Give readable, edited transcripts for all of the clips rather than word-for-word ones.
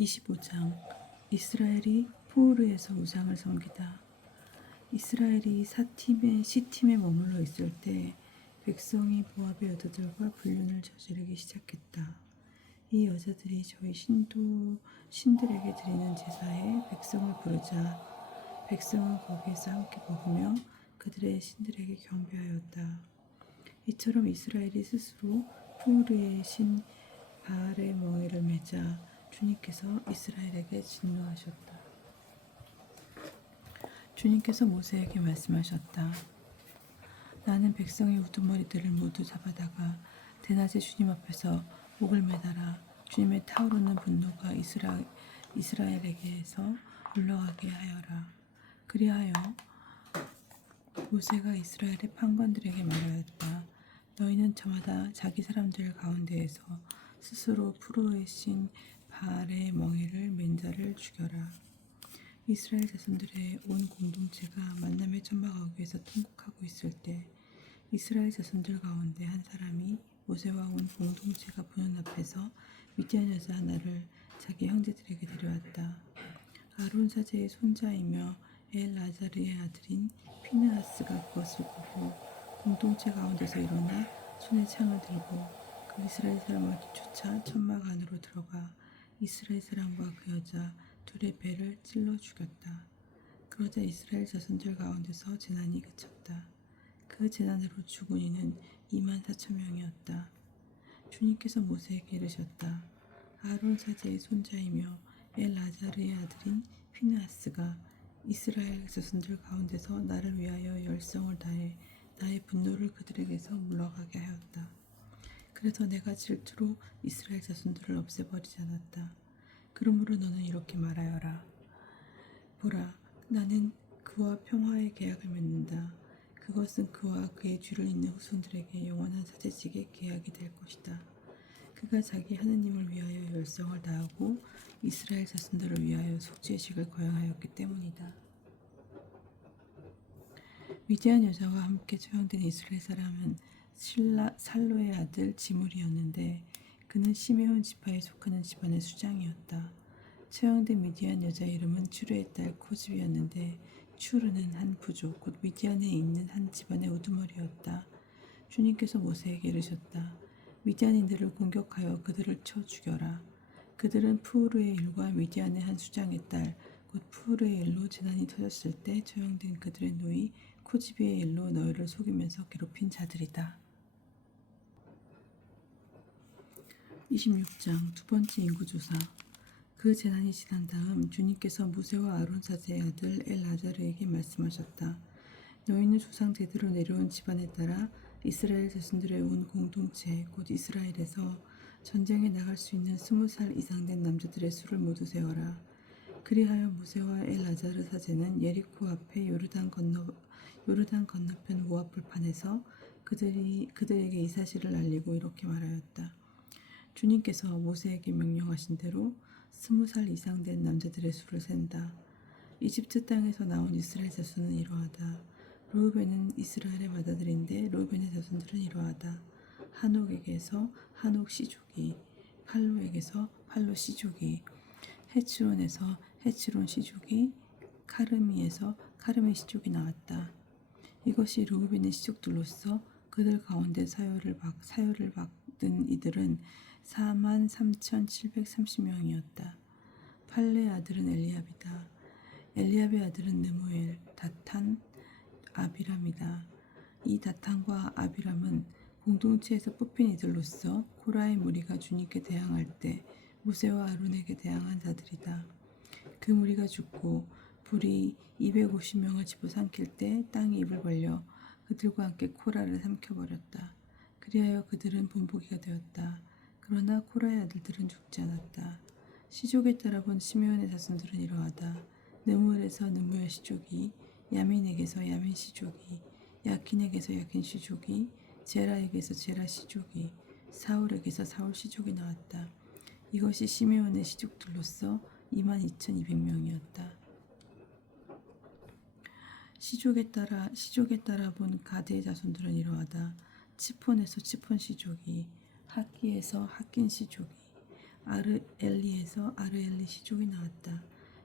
25장 이스라엘이 푸우르에서 우상을 섬기다. 이스라엘이 시팀에 머물러 있을 때 백성이 모압의 여자들과 불륜을 저지르기 시작했다. 이 여자들이 저희 신들에게 드리는 제사에 백성을 부르자 백성은 거기에서 함께 먹으며 그들의 신들에게 경배하였다. 이처럼 이스라엘이 스스로 푸우르의 신 바알의 멍에를 매자 주님께서 이스라엘에게 진노하셨다. 주님께서 모세에게 말씀하셨다. 나는 백성의 우두머리들을 모두 잡아다가 대낮에 주님 앞에서 목을 매달아 주님의 타오르는 분노가 이스라엘에게서 물러가게 하여라. 그리하여 모세가 이스라엘의 판관들에게 말하였다. 너희는 저마다 자기 사람들 가운데에서 스스로 푸르의 신 바알의 멍에를 맨 자를 죽여라. 이스라엘 자손들의 온 공동체가 만남의 천막어귀에서 통곡하고 있을 때 이스라엘 자손들 가운데 한 사람이 모세와 온 공동체가 보는 앞에서 미디안 여자 하나를 자기 형제들에게 데려왔다. 아론 사제의 손자이며 엘아자르의 아들인 피느하스가 그것을 보고 공동체 가운데서 일어나 손에 창을 들고 그 이스라엘 사람을 뒤쫓아 천막 안으로 들어가 이스라엘 사람과 그 여자 둘의 배를 찔러 죽였다. 그러자 이스라엘 자손들 가운데서 재난이 그쳤다. 그 재난으로 죽은 이는 24,000명이었다. 주님께서 모세에게 이르셨다. 아론 사제의 손자이며 엘아자르의 아들인 피느하스가 이스라엘 자손들 가운데서 나를 위하여 열성을 다해 나의 분노를 그들에게서 물러가게 하였다. 그래서 내가 질투로 이스라엘 자손들을 없애버리지 않았다. 그러므로 너는 이렇게 말하여라. 보라, 나는 그와 평화의 계약을 맺는다. 그것은 그와 그의 뒤를 잇는 후손들에게 영원한 사제직의 계약이 될 것이다. 그가 자기 하느님을 위하여 열성을 다하고 이스라엘 자손들을 위하여 속죄식을 거행하였기 때문이다. 미디안 여자와 함께 처형된 이스라엘 사람은 살로의 아들 지물이었는데 그는 시메온 지파에 속하는 집안의 수장이었다. 처형된 미디안 여자의 이름은 추르의 딸 코즈비였는데 추르는 한 부족 곧 미디안에 있는 한 집안의 우두머리였다. 주님께서 모세에게 이르셨다. 미디안인들을 공격하여 그들을 쳐 죽여라. 그들은 푸우르의 일과 미디안의 한 수장의 딸 곧 푸우르의 일로 재난이 터졌을 때 처형된 그들의 노이 코즈비의 일로 너희를 속이면서 괴롭힌 자들이다. 26장 두 번째 인구조사. 그 재난이 지난 다음 주님께서 모세와 아론 사제의 아들 엘아자르에게 말씀하셨다. 너희는 조상 대대로 내려온 집안에 따라 이스라엘 자손들의 온 공동체 곧 이스라엘에서 전쟁에 나갈 수 있는 20살 이상 된 남자들의 수를 모두 세어라. 그리하여 모세와 엘아자르 사제는 예리코 앞에 요르단 건너편 모압 불판에서 그들에게 이 사실을 알리고 이렇게 말하였다. 주님께서 모세에게 명령하신 대로 20살 이상 된 남자들의 수를 센다. 이집트 땅에서 나온 이스라엘 자손은 이러하다. 르우벤은 이스라엘의 맏아들인데 르우벤의 자손들은 이러하다. 한옥에게서 한옥 시족이, 팔로에게서 팔로 시족이, 헤츠론에서 헤츠론 시족이, 카르미에서 카르미 시족이 나왔다. 이것이 르우벤의 시족들로서 그들 가운데 사열을 받은 이들은 43,730명이었다. 팔레의 아들은 엘리압이다. 엘리압의 아들은 느무엘, 다탄, 아비람이다. 이 다탄과 아비람은 공동체에서 뽑힌 이들로서 코라의 무리가 주님께 대항할 때 모세와 아론에게 대항한 자들이다. 그 무리가 죽고 불이 250명을 집어삼킬 때 땅이 입을 벌려 그들과 함께 코라를 삼켜버렸다. 그리하여 그들은 본보기가 되었다. 그러나 코라의 아들들은 죽지 않았다. 시족에 따라 본 시메온의 자손들은 이러하다. 느무엘에서 느무엘 시족이, 야민에게서 야민 시족이, 야킨에게서 야킨 시족이, 제라에게서 제라 시족이, 사울에게서 사울 시족이 나왔다. 이것이 시메온의 시족들로서 22,200명이었다. 시족에 따라 본 가드의 자손들은 이러하다. 치폰에서 치폰 시족이, 학기에서 학긴 시족이, 아르엘리에서 아르엘리 시족이 나왔다.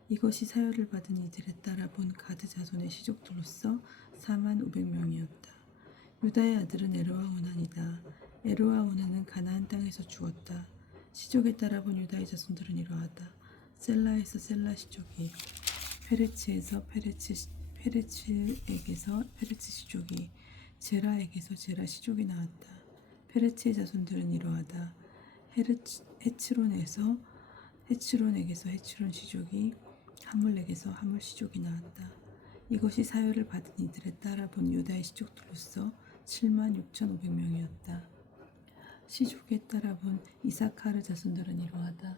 이것이 사열을 받은 이들에 따라 본 가드 자손의 시족들로서 45,000명이었다. 유다의 아들은 에로와 오난이다. 에로와 오난은 가나안 땅에서 죽었다. 시족에 따라 본 유다의 자손들은 이러하다. 셀라에서 셀라 시족이, 페레츠에서 페레츠에게서 페레츠 시족이, 제라에게서 제라 시족이 나왔다. 페레츠의 자손들은 이러하다. 헤츠론에게서 헤츠론 시족이, 하물에게서 하물 시족이 나왔다. 이것이 사열을 받은 이들에 따라 본 유다의 시족들로서 76,500명이었다. 시족에 따라 본 이사카르 자손들은 이러하다.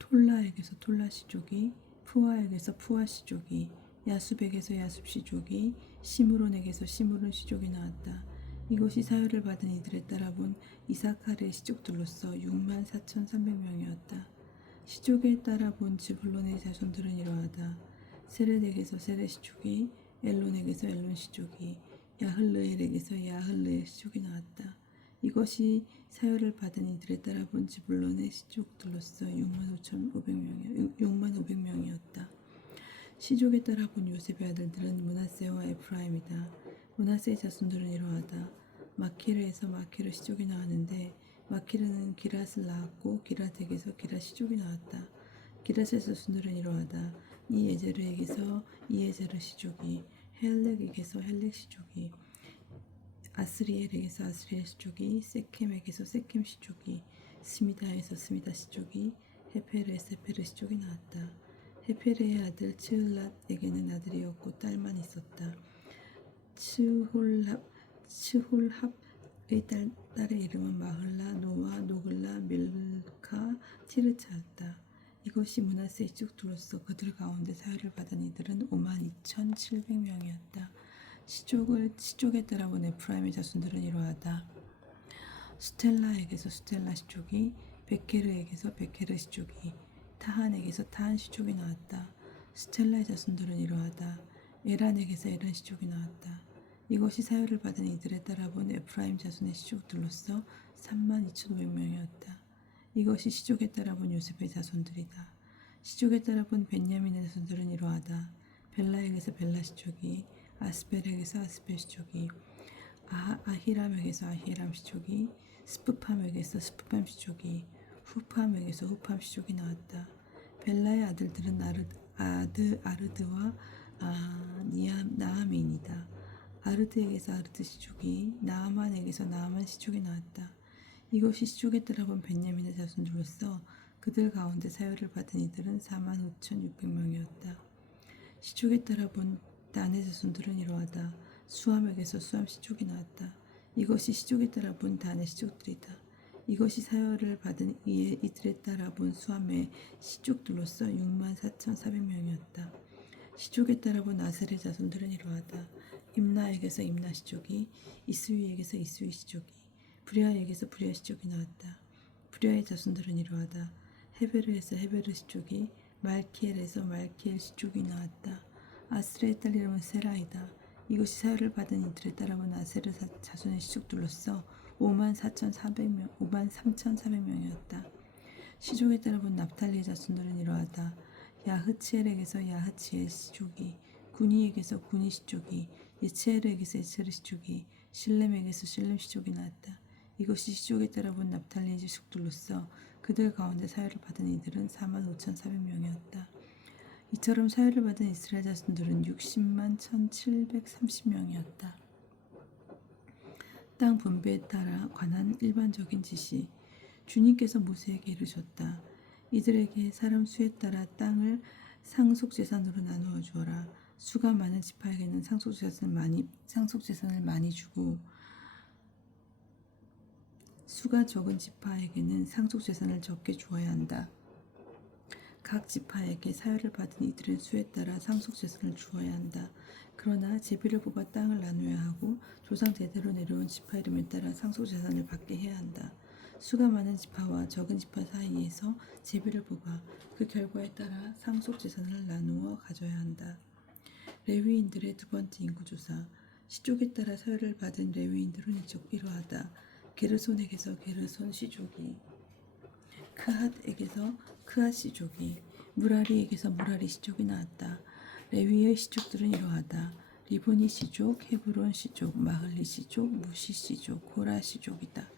톨라에게서 톨라 시족이, 푸아에게서 푸아 시족이, 야숲에게서 야숲 시족이, 시므론에게서 시므론 시족이 나왔다. 이것이 사열을 받은 이들에 따라 본 이사카르의 시족들로서 64,300명이었다. 시족에 따라 본 즈불론의 자손들은 이러하다. 세렛에게서 세렛 시족이, 엘론에게서 엘론 시족이, 야흘르엘에게서 야흘르엘 시족이 나왔다. 이것이 사열을 받은 이들에 따라 본 즈불론의 시족들로서 65,500명이었다. 시족에 따라 본 요셉의 아들들은 므낫세와 에프라임이다. 므낫세의 자손들은 이러하다. 마키르에서 마키르 시족이 나왔는데 마키르는 기랏을 낳았고 기랏에게서 기랏 시족이 나왔다. 기랏의 자손들은 이러하다. 이에제르에게서 이에제르 시족이, 헬렉에게서 헬렉 시족이, 아스리엘에게서 아스리엘 시족이, 세켐에게서 세켐 시족이, 스미다에서 스미다 시족이, 헤페르에서 헤페르 시족이 나왔다. 헤페르의 아들 츠흘랏에게는 아들이 없고 딸만 있었다. 츠홀합의 딸의 이름은 마흘라, 노아, 노글라, 밀카, 티르차였다. 이것이 므낫세의 시족들로서 그들 가운데 사열을 받은 이들은 52,700명이었다. 시족에 따라 본 에프라임의 자손들은 이러하다. 수텔라에게서 수텔라 시족이, 베케르에게서 베케르 시족이, 타한에게서 타한 시족이 나왔다. 수텔라의 자손들은 이러하다. 에란에게서 에란 시족이 나왔다. 이것이 사열을 받은 이들에 따라 본 에프라임 자손의 시족들로서 32,500명이었다. 이것이 시족에 따라 본 요셉의 자손들이다. 시족에 따라 본 벤야민의 자손들은 이러하다. 벨라에게서 벨라 시족이, 아스벨에게서 아스벨 시족이, 아히람에게서 아히람 시족이, 스프팜에게서 스프팜 시족이, 후팜에게서 후팜 시족이 나왔다. 벨라의 아들들은 아르드와 나아민이다. 아르드에게서 아르드 시족이, 나아만에게서 나아만 시족이 나왔다. 이것이 시족에 따라 본 벤야민의 자손들로서 그들 가운데 사열을 받은 이들은 45,600명이었다. 시족에 따라 본 단의 자손들은 이러하다. 수함에게서 수함 시족이 나왔다. 이것이 시족에 따라 본 단의 시족들이다. 이것이 사열을 받은 이들에 따라 본 수함의 시족들로서 64,400명이었다. 시족에 따라 본 아셀의 자손들은 이러하다. 임나에게서 임나 시족이, 이스위에게서 이스위 시족이, 브리아에게서 브리아 시족이 나왔다. 브리아의 자손들은 이러하다. 헤베르에서 헤베르 시족이, 말키엘에서 말키엘 시족이 나왔다. 아스레의 딸 이름은 세라이다. 이것이 사열을 받은 이들에 따라 본 아세르 자손의 시족들로서 53,400명이었다. 시족에 따라 본 납탈리의 자손들은 이러하다. 야흐치엘에게서 야흐치엘 시족이, 구니에게서 구니 시족이, 예체엘에게서 예체르 시족이, 실렘에게서 실렘 시족이 나왔다. 이것이 시족에 따라 본 납탈리의 시족들로서 그들 가운데 사열을 받은 이들은 45,400명이었다. 이처럼 사열을 받은 이스라엘 자손들은 601,730명이었다. 땅 분배에 따라 관한 일반적인 지시. 주님께서 모세에게 이르셨다. 이들에게 사람 수에 따라 땅을 상속재산으로 나누어 주어라. 수가 많은 지파에게는 상속재산을 많이 주고 수가 적은 지파에게는 상속재산을 적게 주어야 한다. 각 지파에게 사열을 받은 이들의 수에 따라 상속재산을 주어야 한다. 그러나 제비를 뽑아 땅을 나누어야 하고 조상 대대로 내려온 지파 이름에 따라 상속재산을 받게 해야 한다. 수가 많은 지파와 적은 지파 사이에서 제비를 뽑아 그 결과에 따라 상속재산을 나누어 가져야 한다. 레위인들의 두 번째 인구조사. 시족에 따라 사회를 받은 레위인들은 이러하다. 게르손에게서 게르손 시족이, 크핫에게서 크핫 시족이, 무라리에게서 무라리 시족이 나왔다. 레위의 시족들은 이러하다. 리보니 시족, 헤브론 시족, 마흘리 시족, 무시 시족, 고라 시족이다.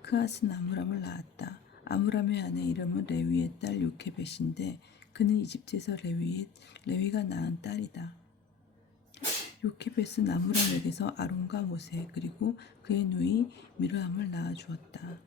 크핫은 아므람을 낳았다. 아므람의 아내 이름은 레위의 딸 요케벳인데 그는 이집트에서 레위가 낳은 딸이다. 요케벳은 아므람에게서 아론과 모세 그리고 그의 누이 미르암을 낳아 주었다.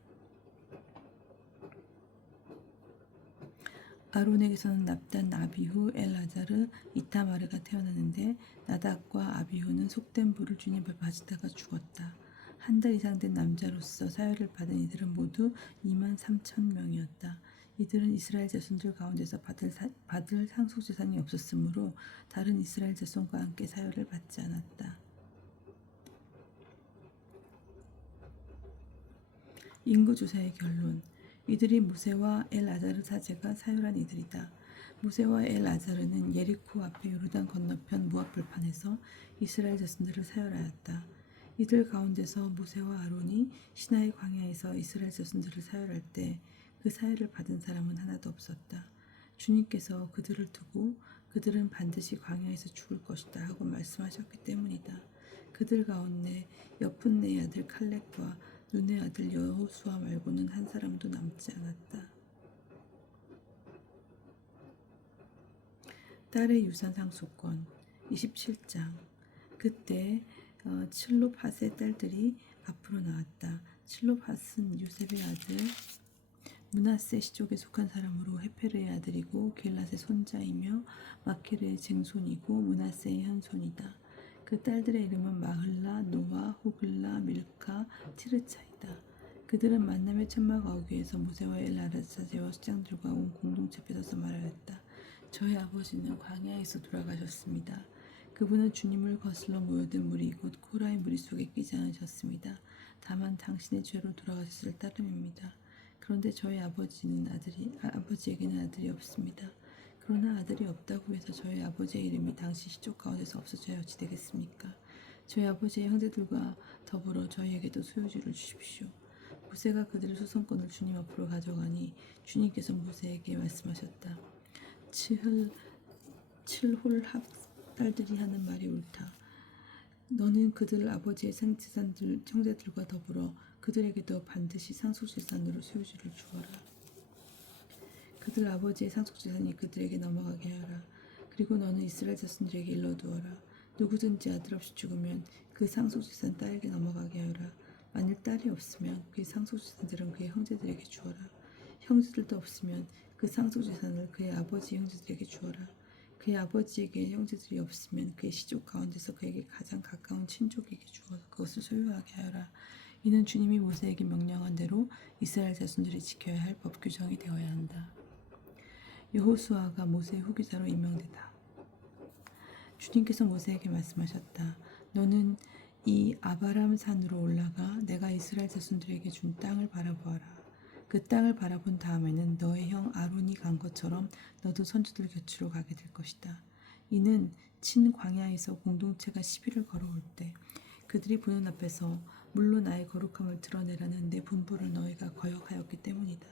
아론에게서는 납단, 아비후, 엘아자르, 이타마르가 태어났는데 나답과 아비후는 속된 불을 주님 앞에 바치다가 죽었다. 한 달 이상 된 남자로서 사회를 받은 이들은 모두 23,000명이었다. 이들은 이스라엘 자손들 가운데서 받을 상속재산이 없었으므로 다른 이스라엘 자손과 함께 사회를 받지 않았다. 인구조사의 결론. 이들이 모세와 엘아자르 사제가 사유한 이들이다. 모세와 엘아자르는 예리코 앞에 요르단 건너편 모압 불판에서 이스라엘 자손들을 사열하였다. 이들 가운데서 모세와 아론이 시나이 광야에서 이스라엘 자손들을 사열할 때 그 사유를 받은 사람은 하나도 없었다. 주님께서 그들을 두고 그들은 반드시 광야에서 죽을 것이다 하고 말씀하셨기 때문이다. 그들 가운데 여푼네의 아들 칼렙과 눈의 아들 여호수아 말고는 한 사람도 남지 않았다. 딸의 유산 상속권 27장. 그때 칠롭핫의 딸들이 앞으로 나왔다. 칠롭핫은 요셉의 아들 므낫세 시족에 속한 사람으로 헤페르의 아들이고 길랏의 손자이며 마케르의 쟁손이고 므낫세의 현손이다. 그 딸들의 이름은 마흘라, 노아, 호글라, 밀카, 티르차이다. 그들은 만남의 천막 어귀에서 모세와 엘아사제와 수장들과 온 공동체 앞에 서서 말하였다. 저희 아버지는 광야에서 돌아가셨습니다. 그분은 주님을 거슬러 모여든 무리 곧 코라의 무리 속에 끼지 않으셨습니다. 다만 당신의 죄로 돌아가셨을 따름입니다. 그런데 저희 아버지에게는 아들이 없습니다. 그러나 아들이 없다고 해서 저희 아버지의 이름이 당신 시족 가운데서 없어져야 어찌 되겠습니까? 저희 아버지의 형제들과 더불어 저희에게도 소유주를 주십시오. 모세가 그들의 소송권을 주님 앞으로 가져가니 주님께서 모세에게 말씀하셨다. 칠홀합 딸들이 하는 말이 옳다. 너는 그들 아버지의 형제들과 더불어 그들에게도 반드시 상속재산으로 소유주를 주어라. 그들 아버지의 상속재산이 그들에게 넘어가게 하라. 그리고 너는 이스라엘 자손들에게 일러두어라. 누구든지 아들 없이 죽으면 그 상속재산 딸에게 넘어가게 하라. 만일 딸이 없으면 그 상속재산들은 그의 형제들에게 주어라. 형제들도 없으면 그 상속재산을 그의 아버지 형제들에게 주어라. 그의 아버지에게 형제들이 없으면 그의 시족 가운데서 그에게 가장 가까운 친족에게 주어서 그것을 소유하게 하여라. 이는 주님이 모세에게 명령한 대로 이스라엘 자손들이 지켜야 할 법 규정이 되어야 한다. 여호수아가 모세의 후계자로 임명되다. 주님께서 모세에게 말씀하셨다. 너는 이 아바람 산으로 올라가 내가 이스라엘 자손들에게 준 땅을 바라보아라. 그 땅을 바라본 다음에는 너의 형 아론이 간 것처럼 너도 선조들 곁으로 가게 될 것이다. 이는 친 광야에서 공동체가 시비를 걸어올 때 그들이 보는 앞에서 물로 나의 거룩함을 드러내라는 내 분부를 너희가 거역하였기 때문이다.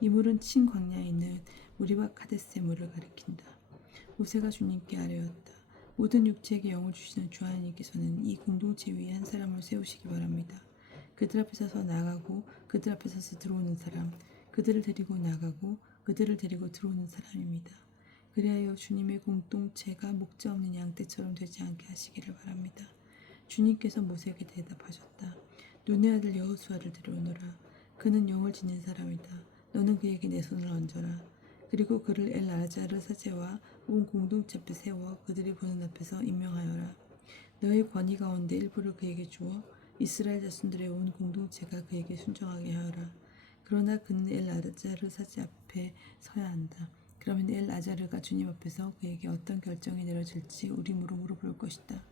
이 물은 친 광야에 있는 우리와 카데스의 물을 가리킨다. 모세가 주님께 아뢰었다. 모든 육체에게 영을 주시는 주 하나님께서는 이 공동체 위에 한 사람을 세우시기 바랍니다. 그들 앞에 서서 나가고 그들 앞에 서서 들어오는 사람, 그들을 데리고 나가고 그들을 데리고 들어오는 사람입니다. 그리하여 주님의 공동체가 목자 없는 양떼처럼 되지 않게 하시기를 바랍니다. 주님께서 모세에게 대답하셨다. 눈의 아들 여호수아를 데려오너라. 그는 영을 지닌 사람이다. 너는 그에게 내 손을 얹어라. 그리고 그를 엘아자르 사제와 온 공동체 앞에 세워 그들이 보는 앞에서 임명하여라. 너의 권위 가운데 일부를 그에게 주어 이스라엘 자손들의 온 공동체가 그에게 순종하게 하여라. 그러나 그는 엘아자르 사제 앞에 서야 한다. 그러면 엘아자르가 주님 앞에서 그에게 어떤 결정이 내려질지 우리무로 물어볼 것이다.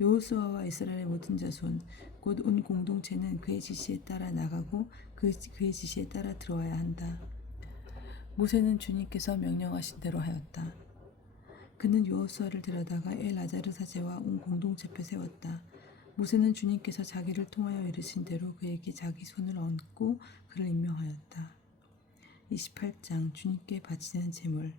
여호수아와 이스라엘의 모든 자손 곧 온 공동체는 그의 지시에 따라 나가고 그의 지시에 따라 들어와야 한다. 모세는 주님께서 명령하신 대로 하였다. 그는 여호수아를 데려다가 엘아자르 사제와 온 공동체 앞에 세웠다. 모세는 주님께서 자기를 통하여 이르신 대로 그에게 자기 손을 얹고 그를 임명하였다. 28장 주님께 바치는 제물.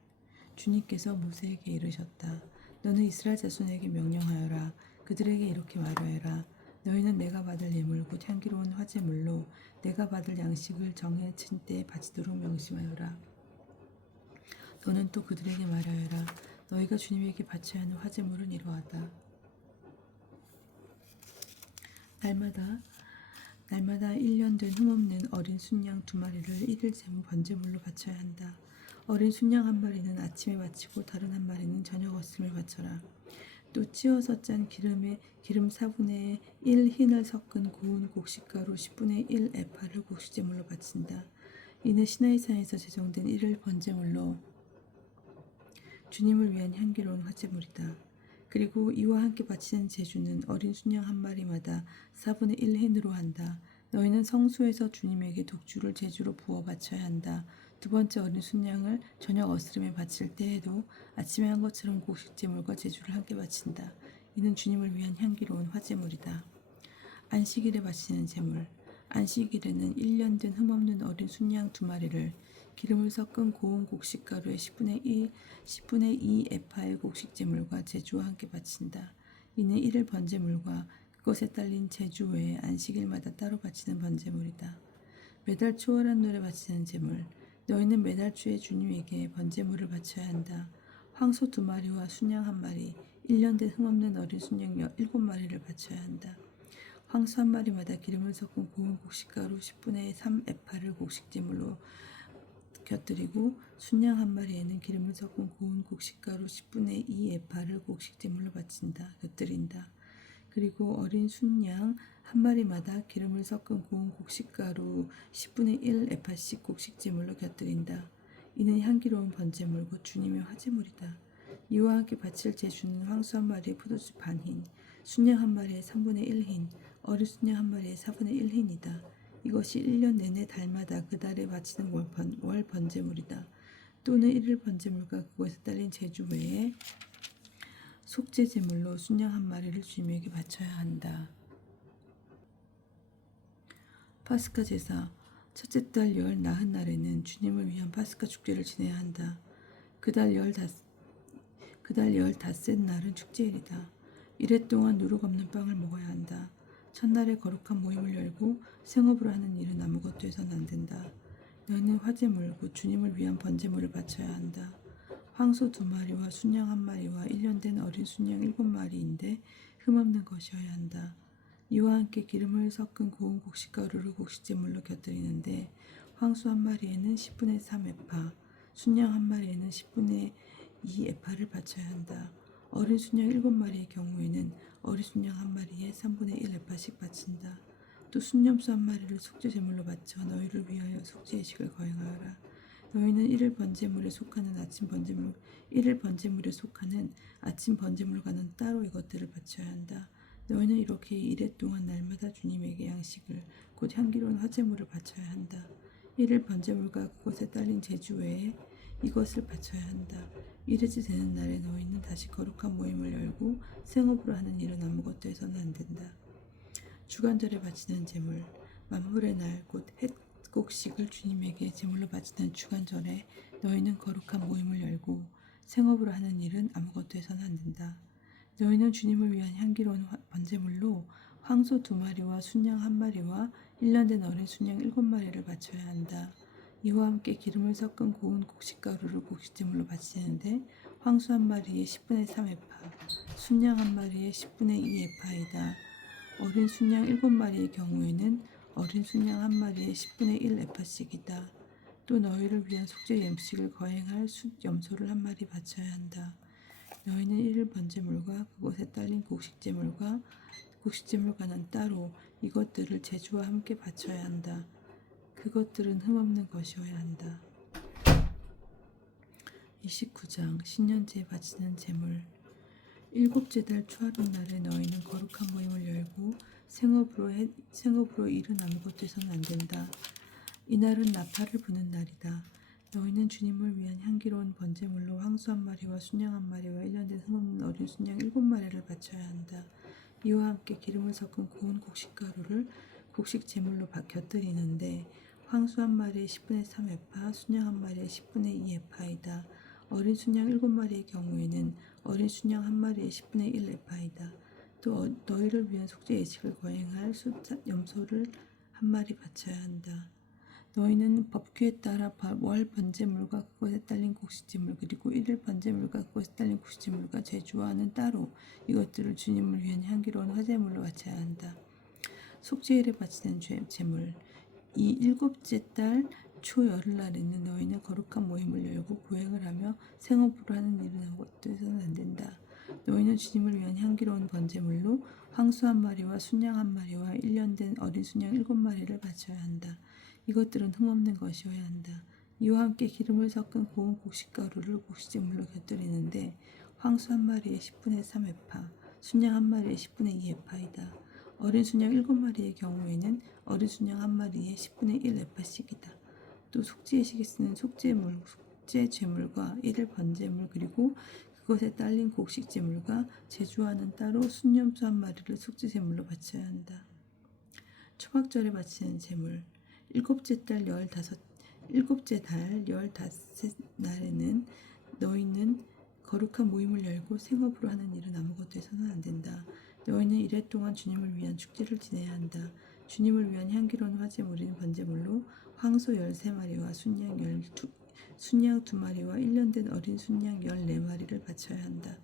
주님께서 모세에게 이르셨다. 너는 이스라엘 자손에게 명령하여라. 그들에게 이렇게 말하여라. 너희는 내가 받을 예물 곧 향기로운 화제물로 내가 받을 양식을 정해진 때에 바치도록 명심하여라. 너는 또 그들에게 말하여라. 너희가 주님에게 바쳐야 하는 화제물은 이러하다. 날마다 1년 된 흠없는 어린 순양 2마리를 1일 제물 번제물로 바쳐야 한다. 어린 순양 1마리는 아침에 바치고 다른 1마리는 저녁 어슴에 바쳐라. 또 찌어서 짠 기름 4분의 1 흰을 섞은 고운 곡식가루 10분의 1 에파를 곡식제물로 바친다. 이는 시나이산에서 제정된 1일 번제물로 주님을 위한 향기로운 화제물이다. 그리고 이와 함께 바치는 제주는 어린 순양 1마리마다 4분의 1 흰으로 한다. 너희는 성소에서 주님에게 독주를 제주로 부어 바쳐야 한다. 두 번째 어린 순양을 저녁 어스름에 바칠 때에도 아침에 한 것처럼 곡식제물과 제주를 함께 바친다. 이는 주님을 위한 향기로운 화제물이다. 안식일에 바치는 제물. 안식일에는 1년 된 흠없는 어린 순양 2마리를 기름을 섞은 고운 곡식가루의 10분의 2 에파의 곡식제물과 제주와 함께 바친다. 이는 1일 번제물과 그것에 딸린 제주 외에 안식일마다 따로 바치는 번제물이다. 매달 초월한 날에 바치는 제물. 너희는 매달 초에 주님에게 번제물을 바쳐야 한다. 황소 2마리와 순양 1마리, 1년 된 흠없는 어린 순양 7마리를 바쳐야 한다. 황소 1마리마다 기름을 섞은 고운 곡식가루 10분의 3 에파를 곡식제물로 곁들이고 순양 1마리에는 기름을 섞은 고운 곡식가루 10분의 2 에파를 곡식제물로 곁들인다. 그리고 어린 순양 1마리마다 기름을 섞은 고운 곡식가루 10분의 1 에파씩 곡식제물로 곁들인다. 이는 향기로운 번제물 곧 주님의 화제물이다. 이와 함께 바칠 제주는 황소 1마리에 포도주 반흰, 순양 1마리에 3분의 1흰, 어린 순양 1마리에 4분의 1흰이다. 이것이 1년 내내 달마다 그 달에 바치는 월 번제물이다. 또는 1일 번제물과 그것에 딸린 제주 외에 속죄제물로 순양 1마리를 주님에게 바쳐야 한다. 파스카 제사. 첫째 달 열 나흔 날에는 주님을 위한 파스카 축제를 지내야 한다. 그달 열 닷새 날은 축제일이다. 이래 동안 누룩 없는 빵을 먹어야 한다. 첫날에 거룩한 모임을 열고 생업으로 하는 일은 아무것도 해서는 안 된다. 너희는 화제물 곧 주님을 위한 번제물을 바쳐야 한다. 황소 2마리와 순양 1마리와 1년 된 어린 순양 7마리인데 흠없는 것이어야 한다. 이와 함께 기름을 섞은 고운 곡식가루를 곡식제물로 곁들이는데 황소 1마리에는 10분의 3 에파, 순양 1마리에는 10분의 2 에파를 바쳐야 한다. 어린 순양 7마리의 경우에는 어린 순양 1마리에 3분의 1 에파씩 바친다. 또 순염소 1마리를 속죄제물로 바쳐 너희를 위하여 속죄의식을 거행하여라. 너희는 1일 번제물에 속하는 아침 번제물과는 따로 이것들을 바쳐야 한다. 너희는 이렇게 이래 동안 날마다 주님에게 양식을 곧 향기로운 화제물을 바쳐야 한다. 1일 번제물과 그것에 딸린 제주 외에 이것을 바쳐야 한다. 이르지 되는 날에 너희는 다시 거룩한 모임을 열고 생업으로 하는 일은 아무것도 해서는 안 된다. 주간절에 바치는 제물. 만물의 날 곧 햇곡식을 주님에게 제물로 바치는 주간절에 너희는 거룩한 모임을 열고 생업으로 하는 일은 아무것도 해서는 안 된다. 너희는 주님을 위한 향기로운 번제물로 황소 2마리와 순양 1마리와 1년 된 어린 순양 7마리를 바쳐야 한다. 이와 함께 기름을 섞은 고운 곡식가루를 곡식제물로 바치는데 황소 1마리에 10분의 3 에파, 순양 1마리에 10분의 2 에파이다. 어린 순양 7마리의 경우에는 어린 순양 1마리에 10분의 1 에파씩이다. 또 너희를 위한 속죄 음식을 거행할 숫염소를 1마리 바쳐야 한다. 너희는 1일 번제물과 그것에 딸린 곡식제물과는 따로 이것들을 제주와 함께 바쳐야 한다. 그것들은 흠없는 것이어야 한다. 29장 신년제에 바치는 제물. 7째 달 초하룻 날에 너희는 거룩한 모임을 열고 생업으로 일은 아무것도 해서는 안 된다. 이날은 나팔을 부는 날이다. 너희는 주님을 위한 향기로운 번제물로 황소 1마리와 순양 1마리와 1년 된 흠없는 어린 순양 7마리를 바쳐야 한다. 이와 함께 기름을 섞은 고운 곡식가루를 곡식 제물로 곁들이는데 황소 한 마리에 10분의 3에파, 순양 한 마리에 10분의 2에파이다. 어린 순양 7마리의 경우에는 어린 순양 한 마리에 10분의 1에파이다. 또 너희를 위한 속죄 예식을 거행할 염소를 한 마리 바쳐야 한다. 너희는 법규에 따라 월 번제물과 그것에 딸린 곡식제물 그리고 일일 번제물과 그것에 딸린 곡식제물과 제주와는 따로 이것들을 주님을 위한 향기로운 화제물로 바쳐야 한다. 속죄일에 바치는 제물 이 일곱째 달 초열흘날에는 너희는 거룩한 모임을 열고 구행을 하며 생업으로 하는 일은 아무것도서는 안 된다. 너희는 주님을 위한 향기로운 번제물로 황소 한 마리와 순양 한 마리와 1년 된 어린 순양 7마리를 바쳐야 한다. 이것들은 흠없는 것이어야 한다. 이와 함께 기름을 섞은 고운 곡식가루를 곡식제물로 곁들이는데 황소 한 마리에 10분의 3에파, 순양 한 마리에 10분의 2에파이다. 어린 순양 7마리의 경우에는 어린 순양 한 마리에 10분의 1에파씩이다. 또 속죄예식에 쓰는 속죄제물과 일일 번제물 그리고 그것에 딸린 곡식제물과 제주와는 따로 순염소 한 마리를 속죄제물로 바쳐야 한다. 초막절에 바치는 제물 일곱째 달 15째 날에는 너희는 거룩한 모임을 열고 생업으로 하는 일은 아무것도 해서는 안 된다. 너희는 이래 동안 주님을 위한 축제를 지내야 한다. 주님을 위한 향기로운 화제물인 번제물로 황소 13마리와 순양 2마리와 1년 된 어린 순양 14마리를 바쳐야 한다.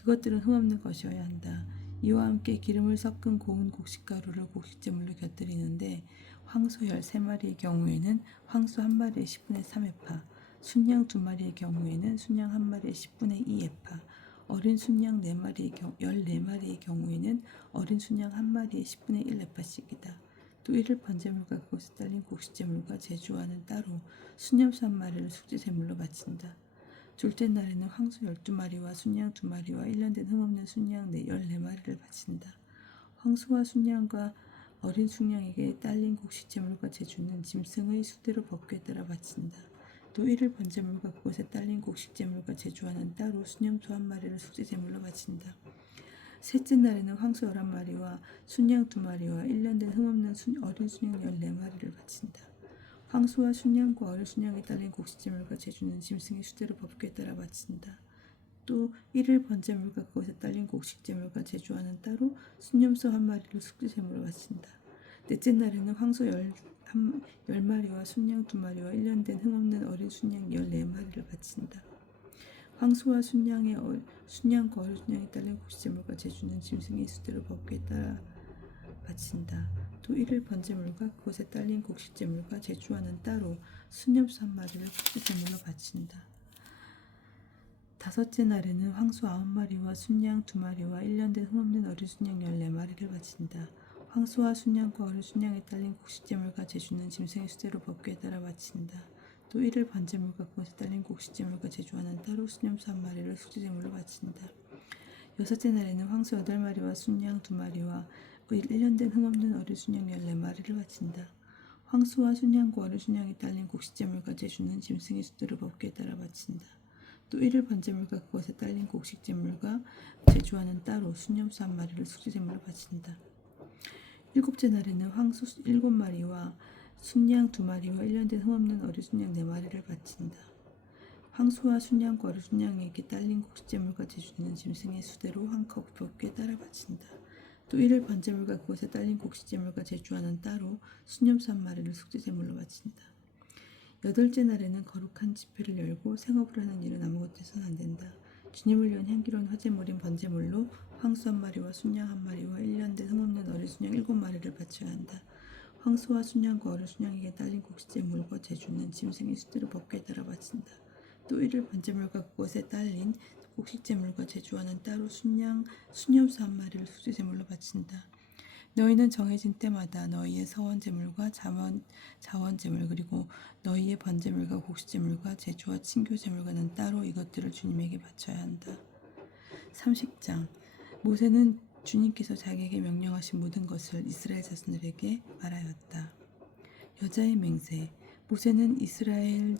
그것들은 흠없는 것이어야 한다. 이와 함께 기름을 섞은 고운 곡식가루를 곡식제물로 곁들이는데 황소 13마리의 경우에는 황소 한 마리에 10분의 3에파, 순양 2마리의 경우에는 순양 한 마리에 10분의 2에파, 어린 순양 14마리의 경우에는 어린 순양 한 마리에 10분의 1에파씩이다. 또 이를 번제물과 그것에 딸린 곡식제물과 제주와는 따로 순염소 한 마리를 속죄제물로 바친다. 둘째 날에는 황소 12마리와 순양 2마리와 1년 된 흠없는 순양 14마리를 바친다. 황소와 순양과 어린 순양에게 딸린 곡식제물과 제주는 짐승의 수대로 법규에 따라 바친다. 또 이를 번제물과 그것에 딸린 곡식제물과 제주와는 따로 순염소 한 마리를 속죄제물로 바친다. 셋째 날에는 황소 11마리와 순양 2마리와 1년 된 흠없는 어린 순양 14마리를 바친다. 황소와 순양과 어린 순양에 딸린 곡식제물과 제주는 짐승의 수대로 법규에 따라 바친다. 또 1일 번제물과 그것에 딸린 곡식제물과 제주와는 따로 순염소 한 마리를 속죄제물로 바친다. 넷째 날에는 황소 10마리와 순양 2마리와 1년 된 흠없는 어린 순양 14마리를 바친다. 황소와 순양과 어린 순양에 딸린 곡식제물과 제주는 짐승의 수대로 법규에 따라 바친다. 또 1일 번제물과 그것에 딸린 곡식제물과 제주와는 따로 순염소 한 마리를 속죄제물로 바친다. 다섯째 날에는 황소 9마리와 순양 2마리와 1년 된 흠없는 어린 순양 14마리를 바친다. 황소와 순양과 어린 순양에 딸린 곡식제물과 제주는 짐승의 수대로 법규에 따라 바친다. 또 1일 번제물과 그것에 딸린 곡식제물과 제주와는 따로 순염소 한 마리를 속죄제물로 바친다. 여섯째 날에는 황소 8마리와 순양 2마리와 1년 된 흠없는 어린 순양 14마리를 바친다. 황소와 순양과 어린 순양에 딸린 곡식제물과 제주는 짐승의 수대로 법규에 따라 바친다. 또 1일 번제물과 그것에 딸린 곡식제물과 제주와는 따로 순염소 한 마리를 속죄제물로 바친다. 일곱째 날에는 황소 7마리와 순양 2마리와 1년 된 흠없는 어린 순양 4마리를 바친다. 황소와 순양과 어린 순양에게 딸린 곡식제물과 제주는 짐승의 수대로 한컵 법규에 따라 바친다. 또 1일 번제물과 그것에 딸린 곡식제물과 제주와는 따로 순염소 한 마리를 속죄제물로 바친다. 여덟째 날에는 거룩한 집회를 열고 생업을 하는 일은 아무것도 해서는 안 된다. 주님을 위한 향기로운 화제물인 번제물로 황소 한 마리와 순양 한 마리와 1년 된 흠없는 어린 순양 7마리를 바쳐야 한다. 황소와 순양과 어린 순양에게 딸린 곡식제물과 제주는 짐승의 수대로 법규에 따라 바친다. 또 1일 번제물과 그것에 딸린 곡식제물과 제주와는 따로 순염소 한 마리를 속죄제물로 바친다. 너희는 정해진 때마다 너희의 서원제물과 자원제물 그리고 너희의 번제물과 곡식제물과 제주와 친교제물과는 따로 이것들을 주님에게 바쳐야 한다. 30장 모세는 주님께서 자기에게 명령하신 모든 것을 이스라엘 자손들에게 말하였다. 여자의 맹세 모세는 이스라엘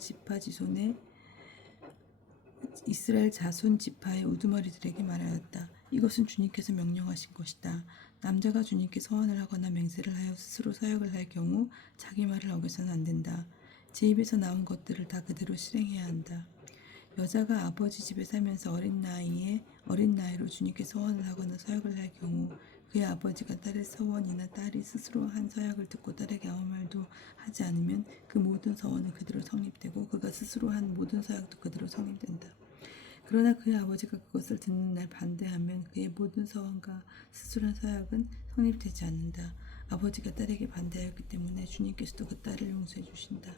자손 지파의 우두머리들에게 말하였다. 이것은 주님께서 명령하신 것이다. 남자가 주님께 서원을 하거나 맹세를 하여 스스로 사역을 할 경우 자기 말을 어겨서는 안 된다. 제 입에서 나온 것들을 다 그대로 실행해야 한다. 여자가 아버지 집에 살면서 어린 나이로 주님께 서원을 하거나 사역을 할 경우 그의 아버지가 딸의 서원이나 딸이 스스로 한 서약을 듣고 딸에게 아무 말도 하지 않으면 그 모든 서원은 그대로 성립되고 그가 스스로 한 모든 서약도 그대로 성립된다. 그러나 그의 아버지가 그것을 듣는 날 반대하면 그의 모든 서원과 스스로 한 서약은 성립되지 않는다. 아버지가 딸에게 반대하였기 때문에 주님께서도 그 딸을 용서해 주신다.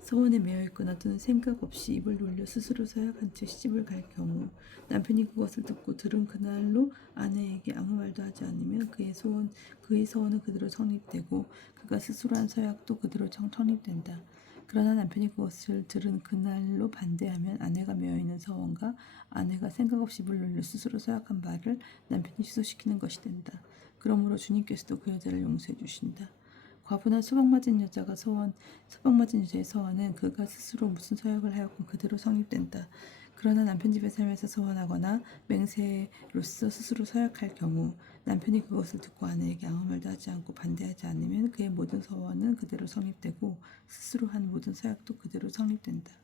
서원에 매여 있거나 또는 생각 없이 입을 놀려 스스로 서약한 채 시집을 갈 경우 남편이 그것을 듣고 들은 그날로 아내에게 아무 말도 하지 않으면 그의 서원은 그대로 성립되고 그가 스스로 한 서약도 그대로 성립된다. 그러나 남편이 그것을 들은 그날로 반대하면 아내가 매여 있는 서원과 아내가 생각 없이 입을 놀려 스스로 서약한 바를 남편이 취소시키는 것이 된다. 그러므로 주님께서도 그 여자를 용서해 주신다. 과부나 수박맞은 여자의 서원은 그가 스스로 무슨 서약을 하였건 그대로 성립된다. 그러나 남편 집에 살면서 서원하거나 맹세로서 스스로 서약할 경우 남편이 그것을 듣고 아내에게 아무 말도 하지 않고 반대하지 않으면 그의 모든 서원은 그대로 성립되고 스스로 한 모든 서약도 그대로 성립된다.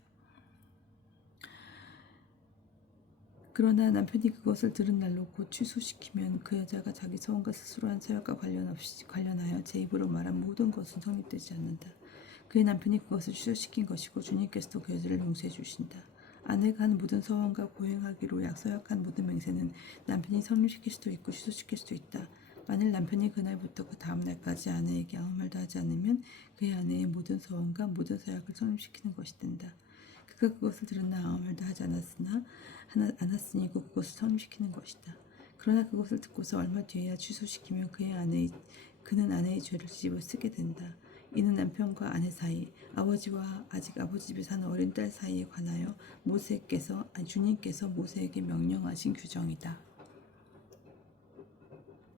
그러나 남편이 그것을 들은 날로 곧 취소시키면 그 여자가 자기 서원과 스스로 한 서약과 관련하여 제 입으로 말한 모든 것은 성립되지 않는다. 그의 남편이 그것을 취소시킨 것이고 주님께서도 그 여자를 용서해 주신다. 아내가 한 모든 서원과 고행하기로 약서약한 모든 맹세는 남편이 성립시킬 수도 있고 취소시킬 수도 있다. 만일 남편이 그날부터 그 다음 날까지 아내에게 아무 말도 하지 않으면 그의 아내의 모든 서원과 모든 서약을 성립시키는 것이 된다. 그가 그것을 들은 날 아무 말도 하지 않았으니 그것을 성립시키는 것이다. 그러나 그것을 듣고서 얼마 뒤에야 취소시키면 그는 아내의 죄를 뒤집어 쓰게 된다. 이는 남편과 아내 사이, 아버지와 아직 아버지 집에 사는 어린 딸 사이에 관하여 주님께서 모세에게 명령하신 규정이다.